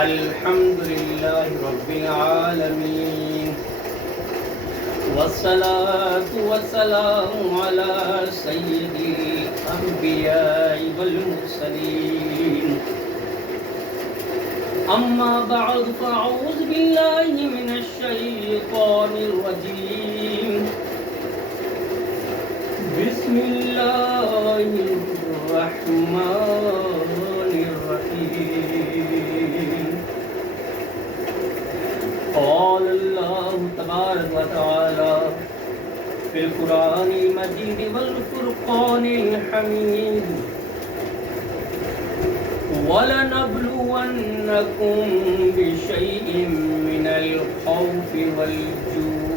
الحمد لله رب العالمين والصلاة والسلام على سيد الأنبياء والمرسلين أما بعد فأعوذ بالله من الشيطان الرجيم بسم الله الرحمن الرحيم قال الله تبارك وتعالى في القرآن المجيد والفرقان الحميد وَلَنَبْلُوَنَّكُمْ بِشَيْءٍ مِّنَ الْخَوْفِ وَالْجُوعِ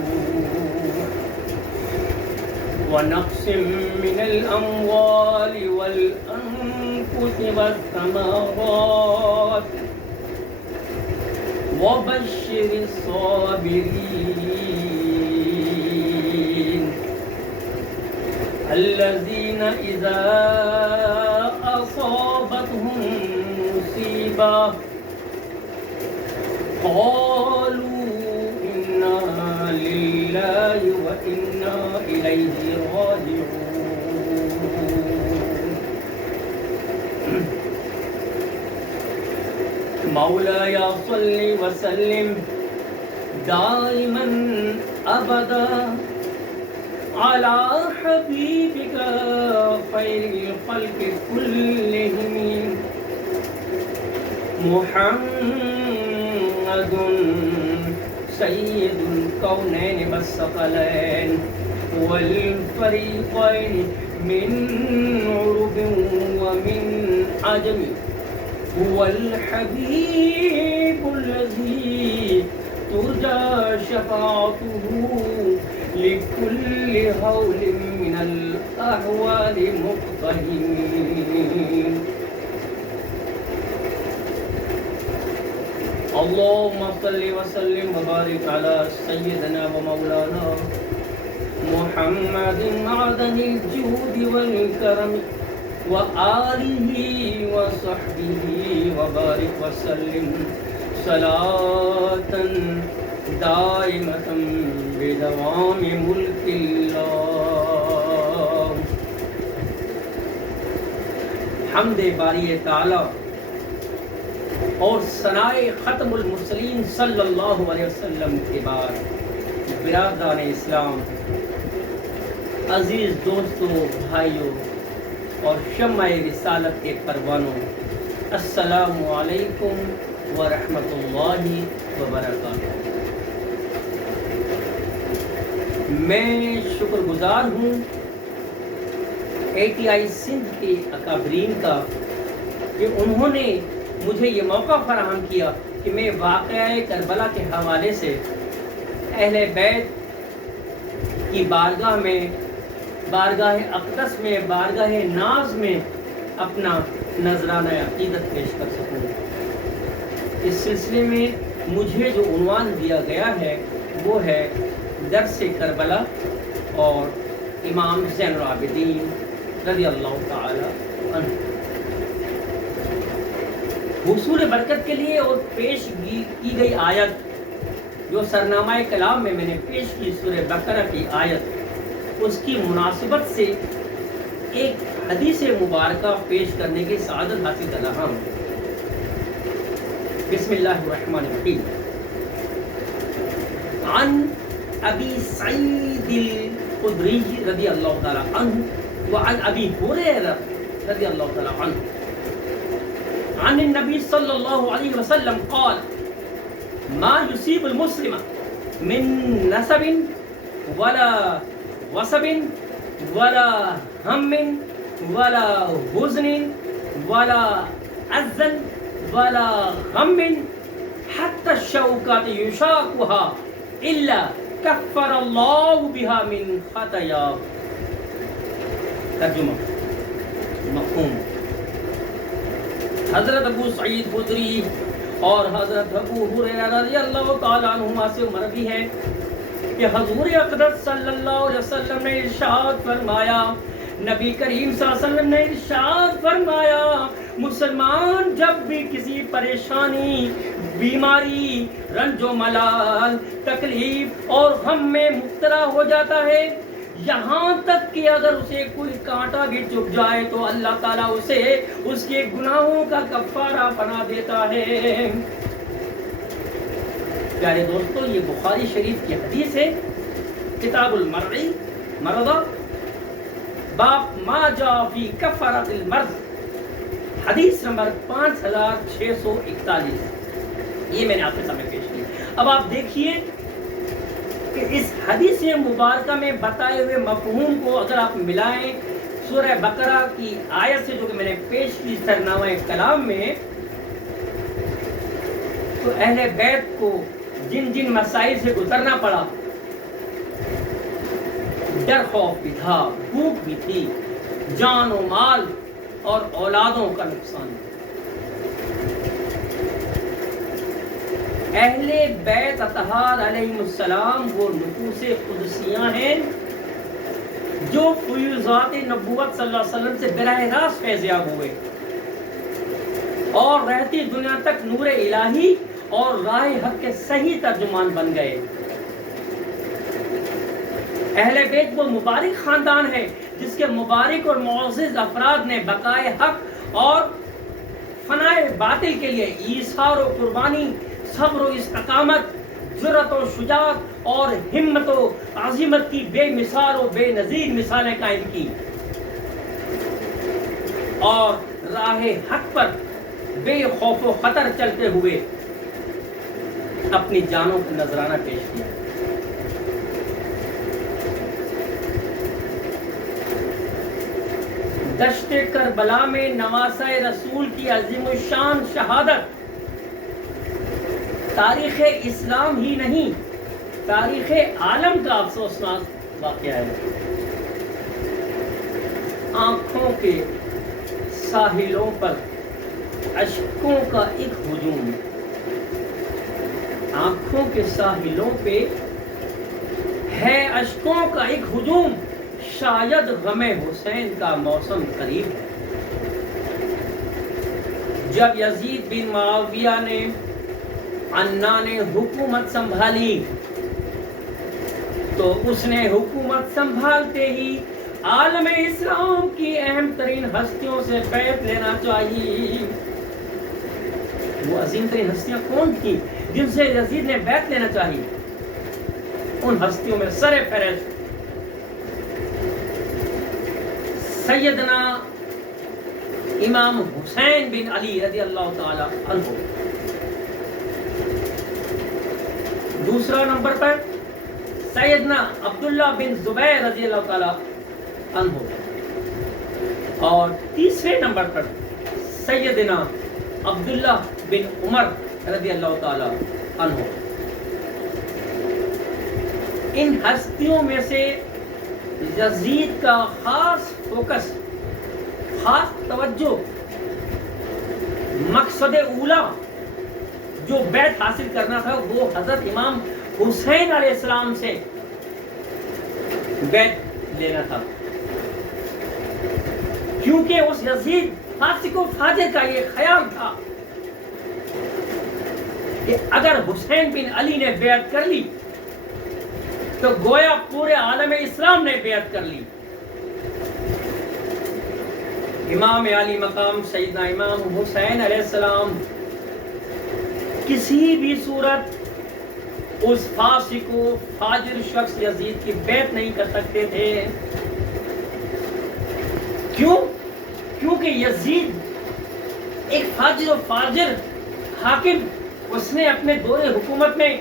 وَنَقْصٍ مِّنَ الْأَمْوَالِ وَالْأَنفُسِ وَالثَّمَرَاتِ وَبَشِّرِ الصَّابِرِينَ الَّذِينَ إِذَا أَصَابَتْهُم مُّصِيبَةٌ قَالُوا إِنَّا لِلَّهِ وَإِنَّا إِلَيْهِ راجعون مولاي صل وسلم دائما أبدا على حبيبك خير الخلق كلهم محمد سيد الكونين والثقلين والفريقين من عرب ومن عجم هو الحبيب الذي ترجى شفاعته لكل هول من الأهوال مقتهمين اللهم صل وسلم وبارك على سيدنا ومولانا محمد معدن الجود والكرم وآله وصحبه وبارك وسلم صلاة دائمة بدوام ملك اللہ. حمد باری تعالی اور ثنائے ختم المرسلین صلی اللہ علیہ وسلم کے بعد برادران اسلام، عزیز دوستوں، بھائیوں اور شمع رسالت کے پروانوں، السلام علیکم ورحمۃ اللہ وبرکاتہ. میں شکر گزار ہوں ATI سندھ کے اکابرین کا کہ انہوں نے مجھے یہ موقع فراہم کیا کہ میں واقعہ کربلا کے حوالے سے اہل بیت کی بارگاہ میں، بارگاہ اقدس میں، بارگاہ ناز میں اپنا نذرانہ عقیدت پیش کر سکوں. اس سلسلے میں مجھے جو عنوان دیا گیا ہے وہ ہے درس کربلا اور امام زین العابدین رضی اللہ تعالی عنہ. حصول برکت کے لیے اور پیش کی گئی آیت جو سرنامہ کلام میں نے پیش کی، سورہ بقرہ کی آیت، اس کی مناسبت سے ایک حدیث مبارکہ پیش کرنے کی سعادت حاصل کر رہا ہوں. بسم اللہ الرحمن الرحیم. عن ابی سعید الخدری رضی اللہ تعالی عنہ وعن ابی ہریرہ رضی اللہ تعالی عنہ عن النبی صلی اللہ علیہ وسلم قال ما يصيب المسلم من نسب ولا وصب ولا هم ولا حزن ولا حزن ولا غم حتى الشوكة يشاكها إلا كفر الله بها من خطاياه. ترجمہ مفہوم. حضرت ابو سعید خدری اور حضرت ابو ہریرہ رضی اللہ تعالیٰ عنہما سے مروی ہے کہ حضور اقدس صلی اللہ علیہ وسلم نے ارشاد فرمایا، نبی کریم صلی اللہ علیہ وسلم نے ارشاد فرمایا، مسلمان جب بھی کسی پریشانی، بیماری، رنج و ملال، تکلیف اور غم میں مبتلا ہو جاتا ہے، یہاں تک کہ اگر اسے کوئی کانٹا بھی چبھ جائے تو اللہ تعالیٰ اسے اس کے گناہوں کا کفارہ بنا دیتا ہے۔ پیارے دوستو، یہ بخاری شریف کی حدیث ہے، کتاب المرض، باب ما جاء فی کفارۃ المرض، حدیث نمبر 5641۔ یہ میں نے آپ کے سامنے پیش کی۔ اب آپ دیکھیے کہ اس حدیث مبارکہ میں بتائے ہوئے مفہوم کو اگر آپ ملائیں سورہ بقرہ کی آیت سے جو کہ میں نے پیش کی سرنامہ کلام میں، تو اہل بیت کو جن جن مسائل سے گزرنا پڑا، ڈر خوف بھی تھا، بھوک بھی تھی، جان و مال اور اولادوں کا نقصان۔ اہل بیت اطہار علیہ السلام وہ نفوس قدسیاں ہیں جو فیوضات نبوت صلی اللہ علیہ وسلم سے براہ راست فیضیاب ہوئے اور رہتی دنیا تک نور الہی اور راہ حق کے صحیح ترجمان بن گئے۔ اہل بیت وہ مبارک خاندان ہے جس کے مبارک اور معزز افراد نے بقائے حق اور فنائے باطل کے لیے ایثار و قربانی، صبر و استقامت، جرأت و شجاعت اور ہمت و عزیمت کی بے مثال و بے نظیر مثالیں قائم کی اور راہ حق پر بے خوف و خطر چلتے ہوئے اپنی جانوں کو نذرانہ پیش کیا۔ دشت کربلا میں نواسہ رسول کی عظیم الشان شہادت تاریخ اسلام ہی نہیں، تاریخ عالم کا افسوسناک واقعہ ہے۔ آنکھوں کے ساحلوں پر اشکوں کا ایک ہجوم، آنکھوں کے ساحلوں پہ ہے اشکوں کا ایک ہجوم، شاید غم حسین کا موسم قریب ہے۔ جب یزید بن معاویہ نے عنا نے حکومت سنبھالی تو اس نے حکومت سنبھالتے ہی عالم اسلام کی اہم ترین ہستیوں سے بیعت لینا چاہیے۔ وہ عظیم ترین ہستیاں کون تھیں جن سے یزید نے بیعت لینا چاہیے؟ ان ہستیوں میں سر فہرست سیدنا امام حسین بن علی رضی اللہ تعالی عنہ، دوسرا نمبر پر سیدنا عبداللہ بن زبیر رضی اللہ تعالی عنہ، اور تیسرے نمبر پر سیدنا عبداللہ بن عمر رضی اللہ تعالی عنہ۔ ان ہستیوں میں سے یزید کا خاص فوکس، خاص توجہ، مقصد اولا جو بیعت حاصل کرنا تھا وہ حضرت امام حسین علیہ السلام سے بیعت لینا تھا، کیونکہ اس یزید فاسق و فاجر کا یہ خیال تھا کہ اگر حسین بن علی نے بیعت کر لی تو گویا پورے عالم اسلام نے بیعت کر لی۔ امام علی مقام سیدنا امام حسین علیہ السلام کسی بھی صورت اس فاسق و فاجر شخص یزید کی بیعت نہیں کر سکتے تھے۔ کیوں؟ کیونکہ یزید ایک فاجر و فاجر حاکم، اس نے اپنے دور حکومت میں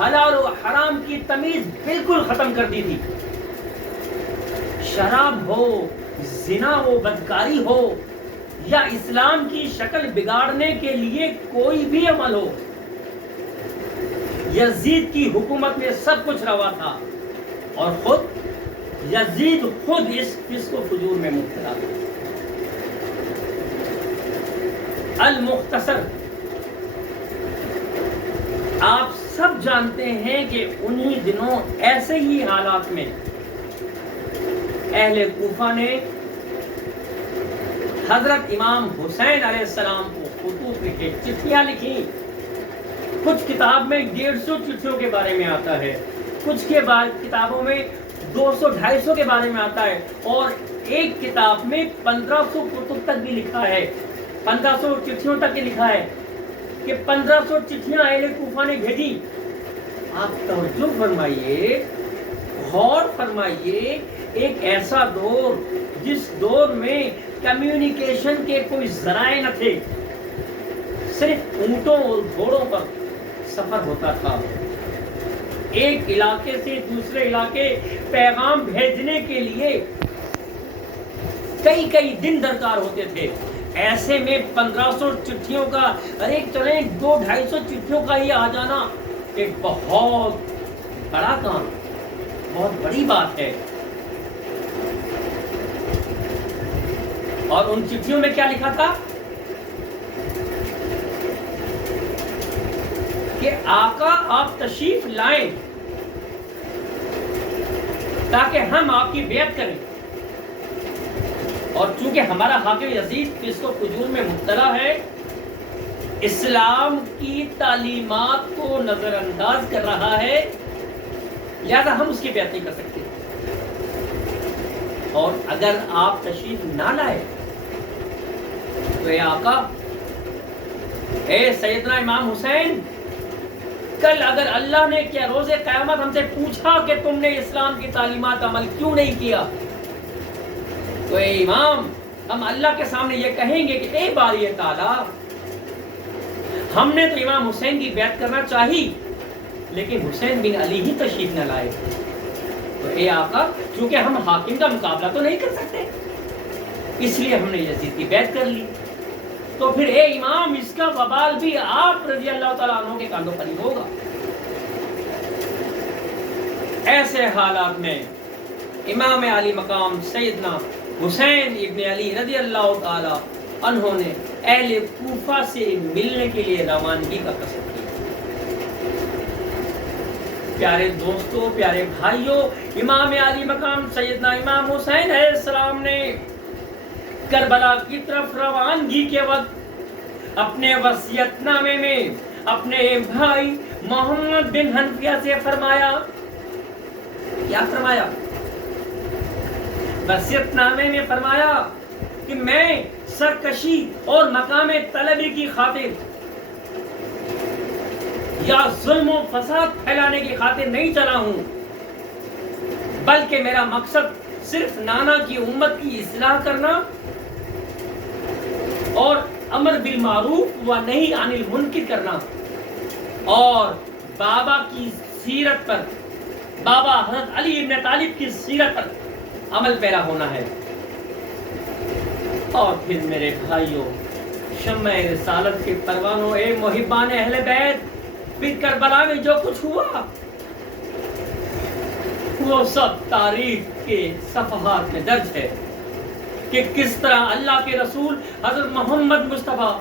حلال و حرام کی تمیز بالکل ختم کر دی تھی۔ شراب ہو، زنا ہو، بدکاری ہو یا اسلام کی شکل بگاڑنے کے لیے کوئی بھی عمل ہو، یزید کی حکومت میں سب کچھ روا تھا، اور خود یزید خود اس فسق و فجور میں مبتلا تھا۔ المختصر، آپ سب جانتے ہیں کہ انہی دنوں ایسے ہی حالات میں اہل کوفہ نے حضرت امام حسین علیہ السلام کو خطوط لکھے، چٹھیاں لکھی. کچھ کتاب میں 150 چٹھیوں کے بارے میں آتا ہے، کچھ کے بعد کتابوں میں 200-250 کے بارے میں آتا ہے، اور ایک کتاب میں 1500 کتب تک بھی لکھا ہے، 1500 چٹھیوں تک لکھا ہے کہ 1500 چٹھیاں اہل کوفہ نے بھیجی. آپ توجہ فرمائیے، غور فرمائیے، ایک ایسا دور جس دور میں کمیونیکیشن کے کوئی ذرائع نہ تھے، صرف اونٹوں اور گھوڑوں پر سفر ہوتا تھا. ایک علاقے سے دوسرے علاقے پیغام بھیجنے کے لیے کئی دن درکار ہوتے تھے. ایسے میں 1500 چٹھیوں کا، ارے چلیں 200-250 چٹھیوں کا ہی آ جانا ایک بہت بڑا کام، بہت بڑی بات ہے. اور ان چٹھیوں میں کیا لکھا تھا کہ آقا آپ تشریف لائیں تاکہ ہم آپ کی بیعت کریں. اور چونکہ ہمارا حاکم یزید فسق و فجور میں مبتلا ہے، اسلام کی تعلیمات کو نظر انداز کر رہا ہے، لہذا ہم اس کی بیعت نہیں کر سکتے. اور اگر آپ تشریف نہ لائے تو اے آقا، اے سیدنا امام حسین، کل اگر اللہ نے کیا روز قیامت ہم سے پوچھا کہ تم نے اسلام کی تعلیمات عمل کیوں نہیں کیا، تو اے امام، ہم اللہ کے سامنے یہ کہیں گے کہ اے باری تعالیٰ، ہم نے تو امام حسین کی بیعت کرنا چاہی لیکن حسین بن علی ہی تشریف نہ لائے. تو اے آقا، چونکہ ہم حاکم کا مقابلہ تو نہیں کر سکتے، اس لیے ہم نے یزید کی بیعت کر لی. تو پھر اے امام، اس کا وبال بھی آپ رضی اللہ تعالیٰ عنہ کے کاندھوں پر ہی ہوگا. ایسے حالات میں امام علی مقام سیدنا حسین ابن علی رضی اللہ تعالیٰ عنہ نے اہل کوفہ سے ملنے کے لیے روانگی کا قصد کیا. پیارے دوستوں، پیارے بھائیوں، امام علی مقام سیدنا امام حسین علیہ السلام نے کربلا کی طرف روانگی کے وقت اپنے وصیت نامے میں اپنے بھائی محمد بن حنفیہ سے فرمایا، کیا فرمایا؟ وصیت نامے میں فرمایا کہ میں سرکشی اور مقام طلبی کی خاطر یا ظلم و فساد پھیلانے کی خاطر نہیں چلا ہوں، بلکہ میرا مقصد صرف نانا کی امت کی اصلاح کرنا اور امر بالمعروف و نہی عن المنکر کرنا، اور بابا کی سیرت پر، بابا حضرت علی ابن طالب کی سیرت پر عمل پیرا ہونا ہے. اور پھر میرے بھائیوں، شمع رسالت کے پروانوں، اے محبان اہل بیت، پھر کربلا میں جو کچھ ہوا وہ سب تاریخ کے صفحات میں درج ہے کہ کس طرح اللہ کے رسول حضرت محمد مصطفیٰ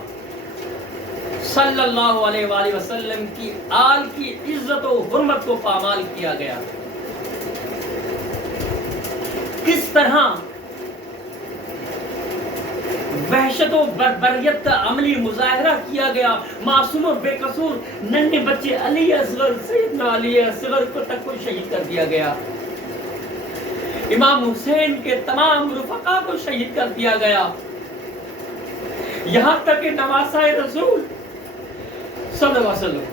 صلی اللہ علیہ وآلہ وسلم کی آل کی عزت و حرمت کو پامال کیا گیا، کس طرح وحشت و بربریت کا عملی مظاہرہ کیا گیا. معصوم و بے قصور ننھے بچے علی اصغر، سیدنا علی اصغر کو تک کو شہید کر دیا گیا. امام حسین کے تمام رفقا کو شہید کر دیا گیا. یہاں تک کہ نواسۂ رسول صلی اللہ علیہ وسلم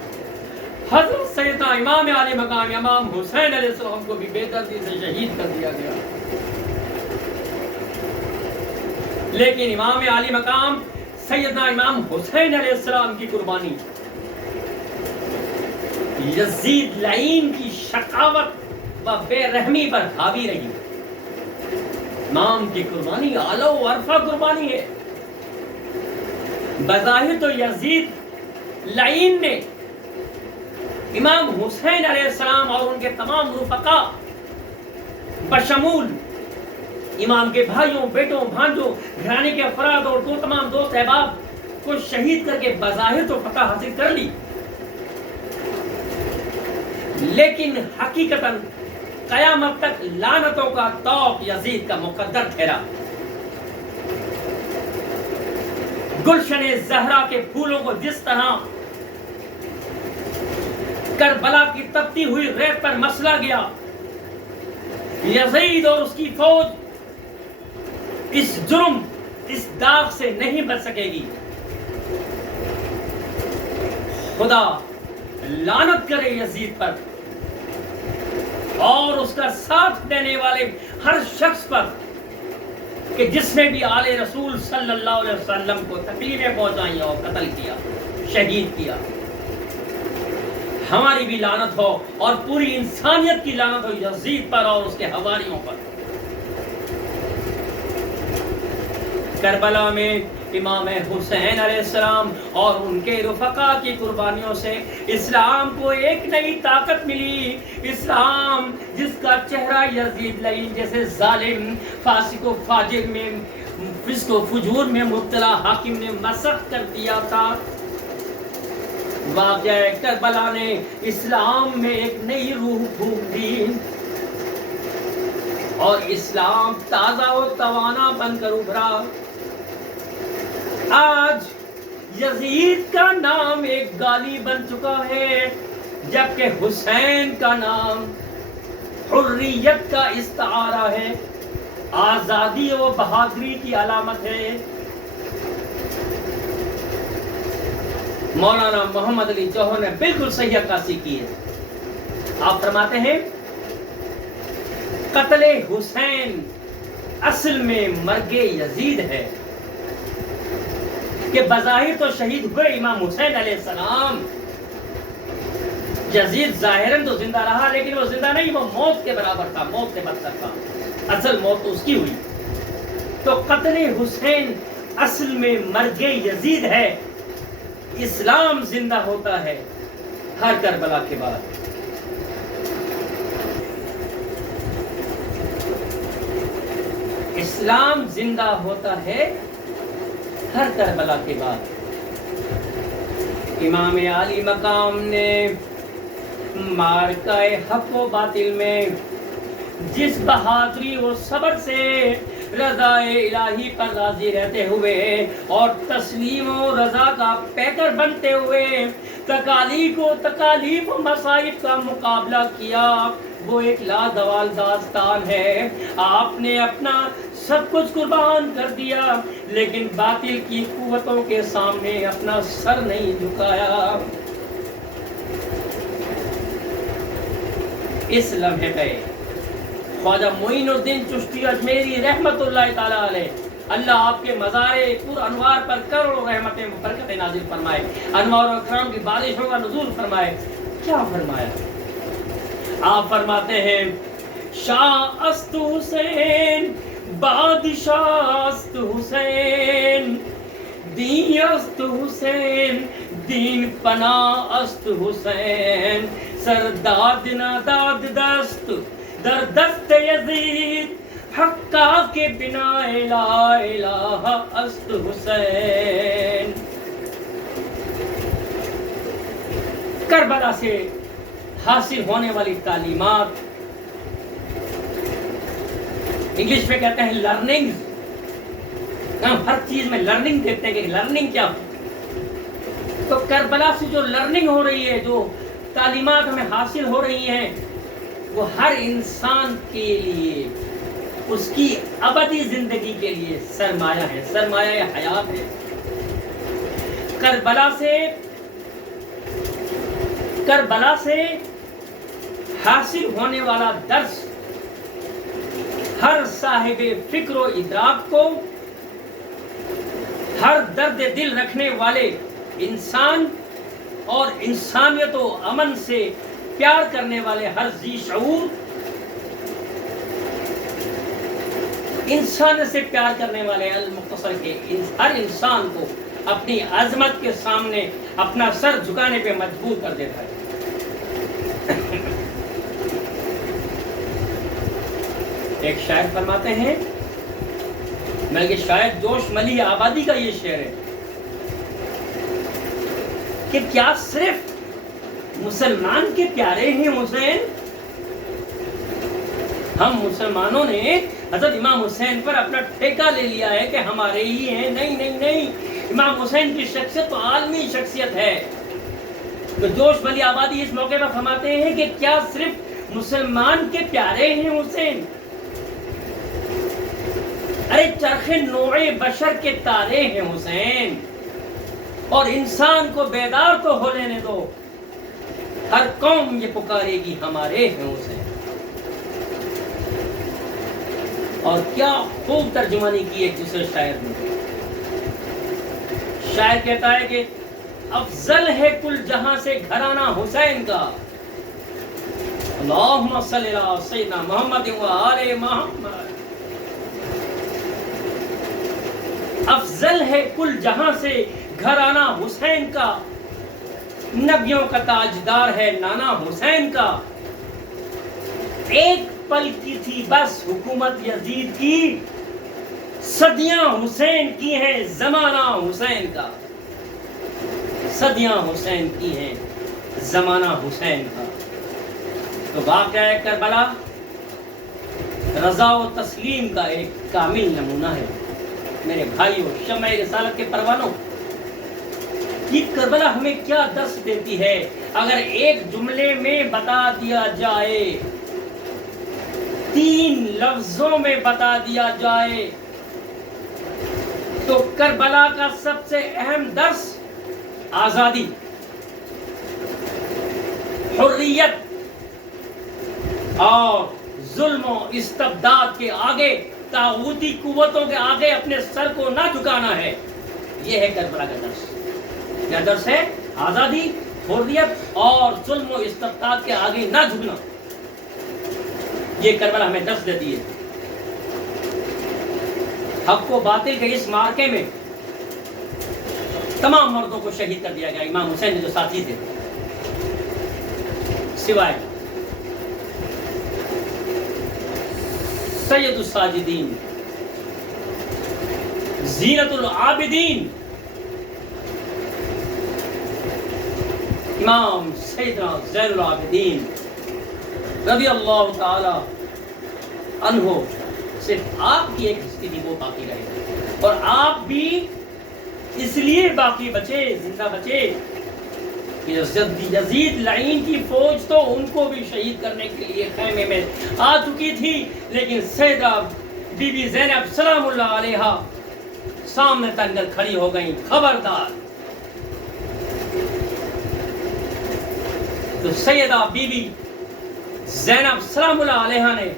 حضرت سیدنا امام علی مقام امام حسین علیہ السلام کو بھی بے دردی سے شہید کر دیا گیا. لیکن امام علی مقام سیدنا امام حسین علیہ السلام کی قربانی یزید لعین کی شقاوت و بے رحمی پر حاوی رہی. امام کی قربانی اعلیٰ و عرفہ قربانی ہے. بظاہر تو یزید لعین نے امام حسین علیہ السلام اور ان کے تمام رفقا بشمول امام کے بھائیوں، بیٹوں، بھانجوں، گھرانے کے افراد اور دو تمام دوست احباب کو شہید کر کے بظاہر تو فتح حاصل کر لی، لیکن حقیقتاً قیامت تک لعنتوں کا طوق یزید کا مقدر ٹھہرا. گلشن زہرا کے پھولوں کو جس طرح کربلا کی تپتی ہوئی ریت پر مسلا گیا، یزید اور اس کی فوج اس جرم، اس داغ سے نہیں بچ سکے گی۔ خدا لعنت کرے یزید پر اور اس کا ساتھ دینے والے ہر شخص پر کہ جس نے بھی آل رسول صلی اللہ علیہ وسلم کو تکلیفیں پہنچائیں اور قتل کیا، شہید کیا۔ ہماری بھی لعنت ہو اور پوری انسانیت کی لعنت ہو یزید پر اور اس کے حواریوں پر۔ کربلا میں امام حسین علیہ السلام اور ان کے رفقا کی قربانیوں سے اسلام کو ایک نئی طاقت ملی۔ اسلام جس کا چہرہ یزید لعین جیسے ظالم، فاسق و فاجر میں، فسق و فجور میں مبتلا حاکم نے مسخ کر دیا تھا، واقعہ کربلا نے اسلام میں ایک نئی روح پھونک دی اور اسلام تازہ و توانا بن کر ابھرا۔ آج یزید کا نام ایک گالی بن چکا ہے، جبکہ حسین کا نام حریت کا استعارہ ہے، آزادی و بہادری کی علامت ہے۔ مولانا محمد علی جوہر نے بالکل صحیح عکاسی کی ہے۔ آپ فرماتے ہیں قتل حسین اصل میں مرگ یزید ہے، کہ بظاہر تو شہید ہوئے امام حسین علیہ السلام، یزید ظاہراً تو زندہ رہا لیکن وہ زندہ نہیں، وہ موت کے برابر تھا، موت سے بدتر تھا، اصل موت تو اس کی ہوئی۔ تو قتل حسین اصل میں مرگ یزید ہے، اسلام زندہ ہوتا ہے ہر کربلا کے بعد۔ اسلام زندہ ہوتا ہے ہر کربلا کے بعد۔ امام عالی مقام نے معرکہ حق و باطل میں جس بہادری و صبر سے رضا الہی پر راضی رہتے ہوئے اور تسلیم و رضا کا پیکر بنتے ہوئے تکالیف و مصائب کا مقابلہ کیا، وہ ایک لازوال داستان ہے۔ آپ نے اپنا سب کچھ قربان کر دیا لیکن باطل کی قوتوں کے سامنے اپنا سر نہیں جھکایا۔ اس لمحے پہ خواجہ معین الدین چشتی اجمیری رحمت اللہ تعالی علیہ، اللہ آپ کے مزار پر انوار پر کروڑوں رحمتیں برکتیں نازل فرمائے، انوار و اکرام کی بارشوں کا نزول فرمائے۔ کیا فرمایا؟ آپ فرماتے ہیں شاہ است حسین، بادشاہ است حسین، دین است حسین، دین پناہ است حسین، سرداد ناداد دست در دست یزید، حقا کے بنا لا الہ است حسین۔ کربلا سے حاصل ہونے والی تعلیمات، انگلش میں کہتے ہیں لرننگ، ہم ہر چیز میں لرننگ دیکھتے ہیں کہ لرننگ کیا ہو، تو کربلا سے جو لرننگ ہو رہی ہے، جو تعلیمات ہمیں حاصل ہو رہی ہیں، وہ ہر انسان کے لیے اس کی ابدی زندگی کے لیے سرمایہ ہے، سرمایہ حیات ہے۔ کربلا سے حاصل ہونے والا درس ہر صاحب فکر و ادراک کو، ہر درد دل رکھنے والے انسان اور انسانیت و امن سے پیار کرنے والے ہر ذی شعور انسان سے پیار کرنے والے المختصر کے ہر انسان کو اپنی عظمت کے سامنے اپنا سر جھکانے پہ مجبور کر دیتا ہے۔ ایک شاعر فرماتے ہیں، بلکہ شاید جوش ملی آبادی کا یہ شعر ہے کہ کیا صرف مسلمان کے پیارے ہیں حسین؟ ہم مسلمانوں نے حضرت امام حسین پر اپنا ٹھیکہ لے لیا ہے کہ ہمارے ہی ہیں۔ نہیں نہیں نہیں، امام حسین کی شخصیت تو عالمی شخصیت ہے. تو جوش بھری آبادی اس موقع پر فرماتے ہیں کہ کیا صرف مسلمان کے پیارے ہیں حسین؟ ارے چرخ نوع بشر کے تارے ہیں حسین. اور انسان کو بیدار تو ہو لینے دو، ہر قوم یہ پکارے گی ہمارے ہیں حسین. اور کیا خوب ترجمانی کی ایک دوسرے شاعر نے. شاعر کہتا ہے کہ افضل ہے کل جہاں سے گھرانہ حسین کا. اللہم صلی علی سیدنا محمد و آل محمد. افضل ہے کل جہاں سے گھرانہ حسین کا، نبیوں کا تاجدار ہے نانا حسین کا. ایک پل کی تھی بس حکومت یزید کی، صدیاں حسین کی ہیں زمانہ حسین کا. صدیاں حسین کی ہیں زمانہ حسین کا. تو واقعہ کربلا رضا و تسلیم کا ایک کامل نمونہ ہے. میرے بھائیوں، شمع رسالت کے پروانوں، یہ کربلا ہمیں کیا درس دیتی ہے؟ اگر ایک جملے میں بتا دیا جائے، 3 لفظوں میں بتا دیا جائے، تو کربلا کا سب سے اہم درس آزادی، حریت اور ظلم و استبداد کے آگے، طاغوتی قوتوں کے آگے اپنے سر کو نہ جھکانا ہے. یہ ہے کربلا کا درس. کیا درس ہے؟ آزادی، حریت اور ظلم و استبداد کے آگے نہ جھکنا. یہ کربلا ہمیں درس دیتی ہے. حق و باطل کے اس معرکے میں تمام مردوں کو شہید کر دیا گیا. امام حسین جو ساتھی تھے سوائے سید الساجدین، زینت العابدین، امام سیدنا زین العابدین رضی اللہ تعالی عنہ. صرف آپ کی ایک ہستی تھی، وہ باقی رہے. اور آپ بھی اس لیے باقی بچے، زندہ بچے کہ یزید لعین کی فوج تو ان کو بھی شہید کرنے کے لیے خیمے میں آ چکی تھی، لیکن سیدہ بی بی زینب سلام اللہ علیہا سامنے تنگر کھڑی ہو گئیں. خبردار. تو سیدہ بی بی زینب سلام اللہ علیہا نے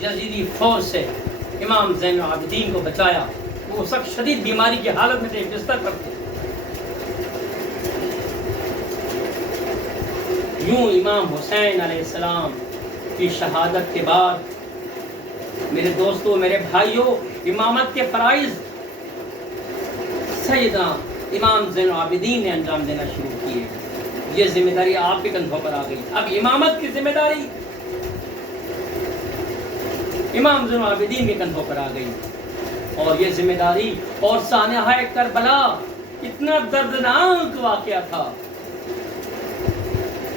یزیدی فوج سے امام زین العابدین کو بچایا. وہ سخت شدید بیماری کی حالت میں تھے، بستر پر تھے. یوں امام حسین علیہ السلام کی شہادت کے بعد میرے دوستوں، میرے بھائیوں، امامت کے فرائض سیدنا امام زین العابدین نے انجام دینا شروع کیے. یہ ذمہ داری آپ کے کندھوں پر آ گئی. اب امامت کی ذمہ داری امام زین العابدین کے کندھوں پر آ گئی. اور یہ ذمہ داری اور سانحہ کربلا اتنا دردناک واقعہ تھا،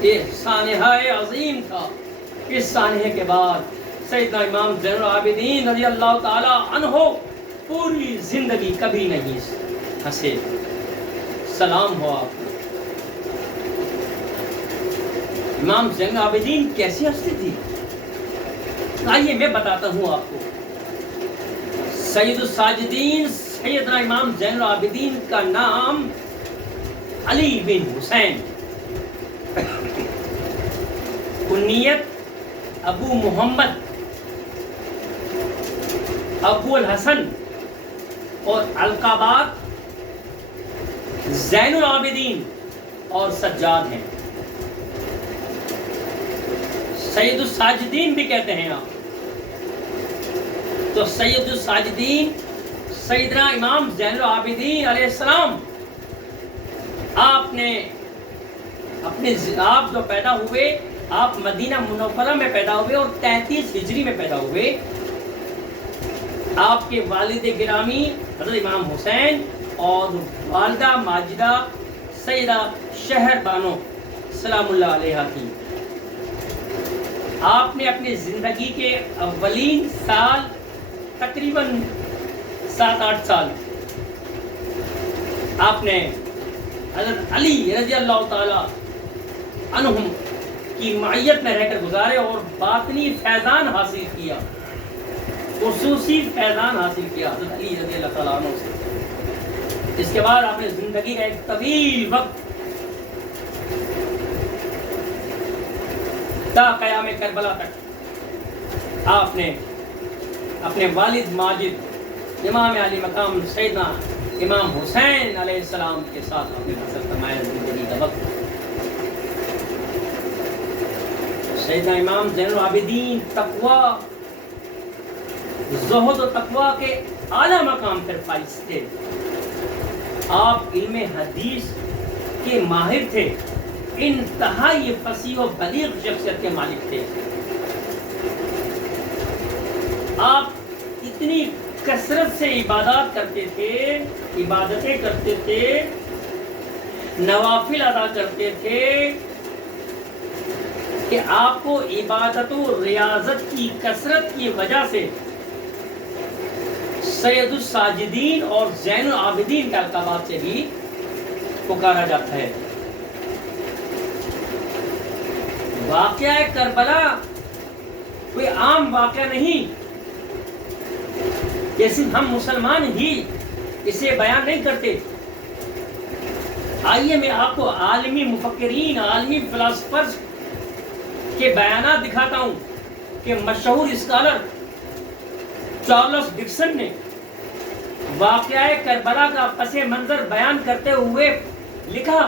یہ سانحہ عظیم تھا. اس سانحے کے بعد سیدنا امام زین العابدین رضی اللہ تعالی عنہ پوری زندگی کبھی نہیں ہنسے. سلام ہو آپ کو. امام زین العابدین کیسی ہستی تھی؟ آئیے میں بتاتا ہوں آپ کو. سید الساجدین سیدنا امام زین العابدین کا نام علی بن حسین، کنیت ابو محمد، ابو الحسن، اور القابات زین العابدین اور سجاد ہیں. سید الساجدین بھی کہتے ہیں آپ. تو سید الساجدین سیدنا امام زین العابدین علیہ السلام، آپ جو پیدا ہوئے، آپ مدینہ منورہ میں پیدا ہوئے اور 33 ہجری میں پیدا ہوئے. آپ کے والد گرامی حضرت امام حسین اور والدہ ماجدہ سیدہ شہر بانو سلام اللہ علیہ کی. آپ نے اپنی زندگی کے اولین سال تقریباً 7-8 سال آپ نے حضرت علی رضی اللہ تعالی عنہم کی معیت میں رہ کر گزارے اور باطنی فیضان حاصل کیا، خصوصی فیضان حاصل کیا حضرت علی رضی اللہ تعالیٰ عنہ سے۔ اس کے بعد آپ نے زندگی کا ایک طویل وقت تا قیام کربلا تک آپ نے اپنے والد ماجد امام علی مقام سیدنا امام حسین علیہ السلام کے ساتھ اپنے بسر فرمایا زندگی کا وقت۔ سیدنا امام زین العابدین تقوی، زہد و تقوی کے اعلیٰ مقام پر فائز تھے۔ آپ علم حدیث کے ماہر تھے، انتہائی فصیح و بلیغ شخصیت کے مالک تھے۔ آپ اتنی کثرت سے عبادات کرتے تھے، عبادتیں کرتے تھے، نوافل ادا کرتے تھے کہ آپ کو عبادت و ریاضت کی کثرت کی وجہ سے سید الساجدین اور زین العابدین کے القابات سے بھی پکارا جاتا ہے۔ واقعہ کربلا کوئی عام واقعہ نہیں کہ صرف ہم مسلمان ہی اسے بیان نہیں کرتے۔ آئیے میں آپ کو عالمی مفکرین، عالمی فلاسفرز کے بیانات دکھاتا ہوں کہ مشہور اسکالر چارلس ڈکسن نے واقعہ کربلا کا پس منظر بیان کرتے ہوئے لکھا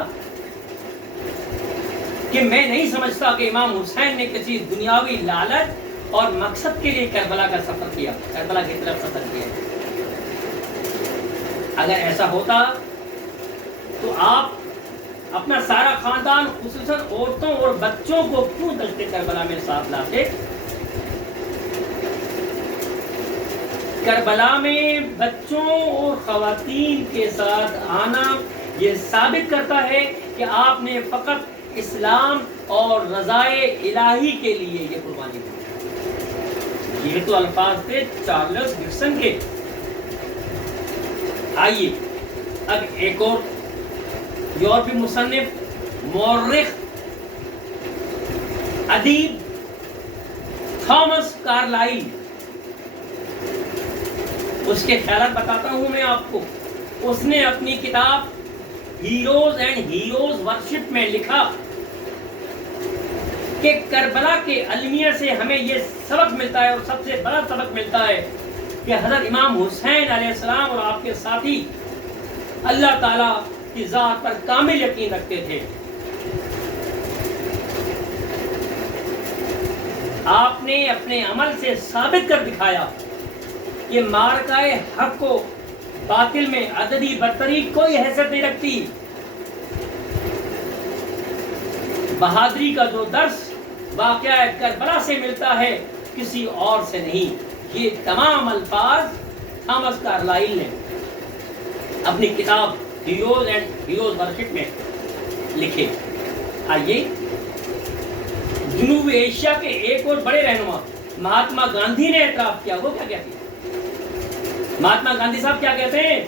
کہ میں نہیں سمجھتا کہ امام حسین نے کسی دنیاوی لالچ اور مقصد کے لیے کربلا کا سفر کیا، کربلا کی طرف سفر کیا۔ اگر ایسا ہوتا تو آپ اپنا سارا خاندان خصوصاً عورتوں اور بچوں کو کیوں دشت کربلا میں ساتھ لاتے؟ کربلا میں بچوں اور خواتین کے ساتھ آنا یہ ثابت کرتا ہے کہ آپ نے فقط اسلام اور رضائے الہی کے لیے یہ قربانی دی۔ یہ تو الفاظ تھے چارلس ڈکسن کے۔ آئیے اب ایک اور یورپی مصنف، مورخ، ادیب تھامس کارلائل، اس کے خیالات بتاتا ہوں میں آپ کو۔ اس نے اپنی کتاب ہیروز اینڈ ہیروز ورشپ میں لکھا کہ کربلا کے المیہ سے ہمیں یہ سبق ملتا ہے، اور سب سے بڑا سبق ملتا ہے کہ حضرت امام حسین علیہ السلام اور آپ کے ساتھی اللہ تعالیٰ کی ذات پر کامل یقین رکھتے تھے۔ آپ نے اپنے عمل سے ثابت کر دکھایا کہ معرکہ حق کو باطل میں عددی برتری کوئی حیثیت نہیں رکھتی۔ بہادری کا جو درس واقعہ کربلا سے ملتا ہے کسی اور سے نہیں۔ یہ تمام الفاظ تھامس کارلائل نے اپنی کتاب ہیروز اینڈ ہیروز ورشپ میں لکھے۔ آئیے جنوبی ایشیا کے ایک اور بڑے رہنما مہاتما گاندھی نے اعتراف کیا۔ وہ کیا کہتے ہیں؟ مہاتما گاندھی صاحب کیا کہتے ہیں؟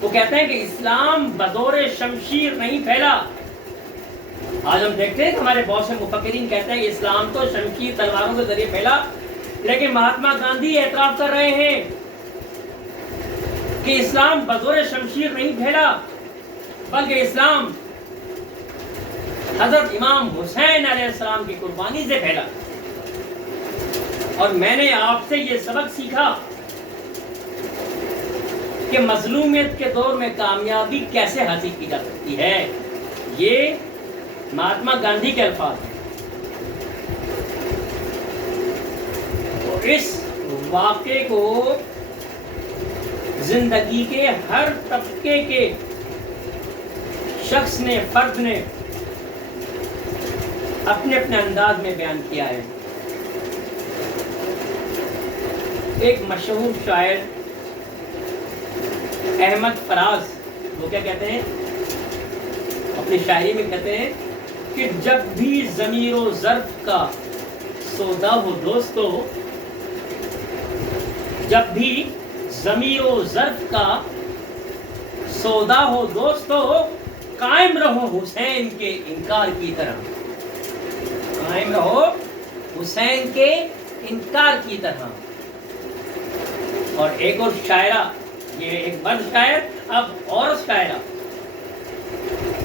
وہ کہتے ہیں کہ اسلام بزور شمشیر نہیں پھیلا۔ آج ہم دیکھتے ہیں کہ ہمارے بہت سے مفکرین کہتے ہیں کہ اسلام تو شمشیر تلواروں کے ذریعے پھیلا، لیکن مہاتما گاندھی اعتراف کر رہے ہیں کہ اسلام بزور شمشیر نہیں پھیلا، بلکہ اسلام حضرت امام حسین علیہ السلام کی قربانی سے پھیلا۔ اور میں نے آپ سے یہ سبق سیکھا کہ مظلومیت کے دور میں کامیابی کیسے حاصل کی جا سکتی ہے۔ یہ مہاتما گاندھی کے الفاظ ہیں۔ تو اس واقعے کو زندگی کے ہر طبقے کے شخص نے، فرد نے اپنے اپنے انداز میں بیان کیا ہے۔ ایک مشہور شاعر احمد فراز، وہ کیا کہتے ہیں اپنی شاعری میں؟ کہتے ہیں کہ جب بھی ضمیر و ظرف کا سودا ہو دوستو، جب بھی ضمیر و ظرف کا سودا ہو دوستو قائم رہو حسین کے انکار کی طرح، قائم رہو حسین کے انکار کی طرح۔ اور ایک اور شاعرہ، یہ ایک مرد شاعر اب عورت شاعرہ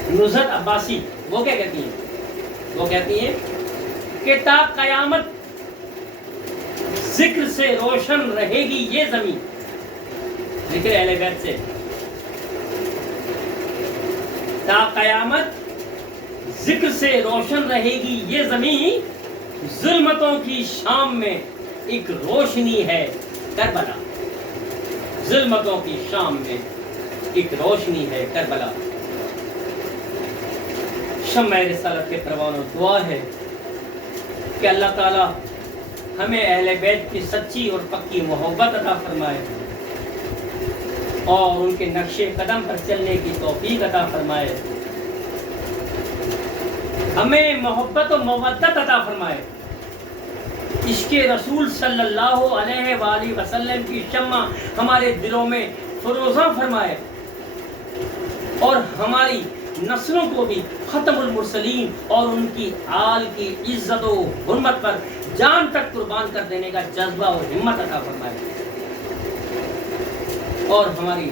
نصرت عباسی، وہ کیا کہتی ہیں؟ وہ کہتی ہیں کہ تا قیامت ذکر سے روشن رہے گی یہ زمین، ذکر اہل بیت سے، تا قیامت ذکر سے روشن رہے گی یہ زمین، ظلمتوں کی شام میں ایک روشنی ہے کربلا، ظلمتوں کی شام میں ایک روشنی ہے کربلا۔ شمع رسالت کے پروانوں دعا ہے کہ اللہ تعالی ہمیں اہل بیت کی سچی اور پکی محبت عطا فرمائے اور ان کے نقش قدم پر چلنے کی توفیق عطا فرمائے، ہمیں محبت و مودت عطا فرمائے، عشق رسول صلی اللہ علیہ وآلہ وسلم کی شمع ہمارے دلوں میں فروزاں فرمائے اور ہماری نسلوں کو بھی ختم المرسلین اور ان کی آل کی عزت و حرمت پر جان تک قربان کر دینے کا جذبہ اور ہمت عطا فرمائے۔ اور ہماری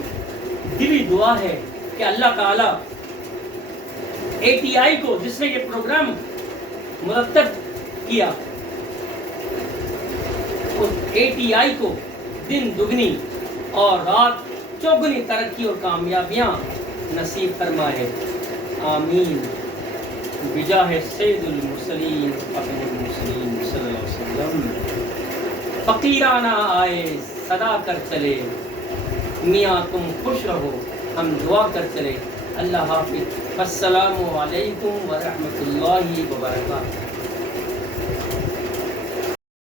دلی دعا ہے کہ اللہ تعالی ATI کو، جس نے یہ پروگرام مرتب کیا، اس ATI کو دن دگنی اور رات چوگنی ترقی اور کامیابیاں نصیب فرمائے، آمین، بجاہ سید المرسلین فخر المرسلین صلی اللہ علیہ وسلم۔ فقیرانہ آئے صدا کر چلے، میاں تم خوش رہو ہم دعا کر چلے۔ اللہ حافظ، السلام علیکم ورحمۃ اللہ وبرکاتہ۔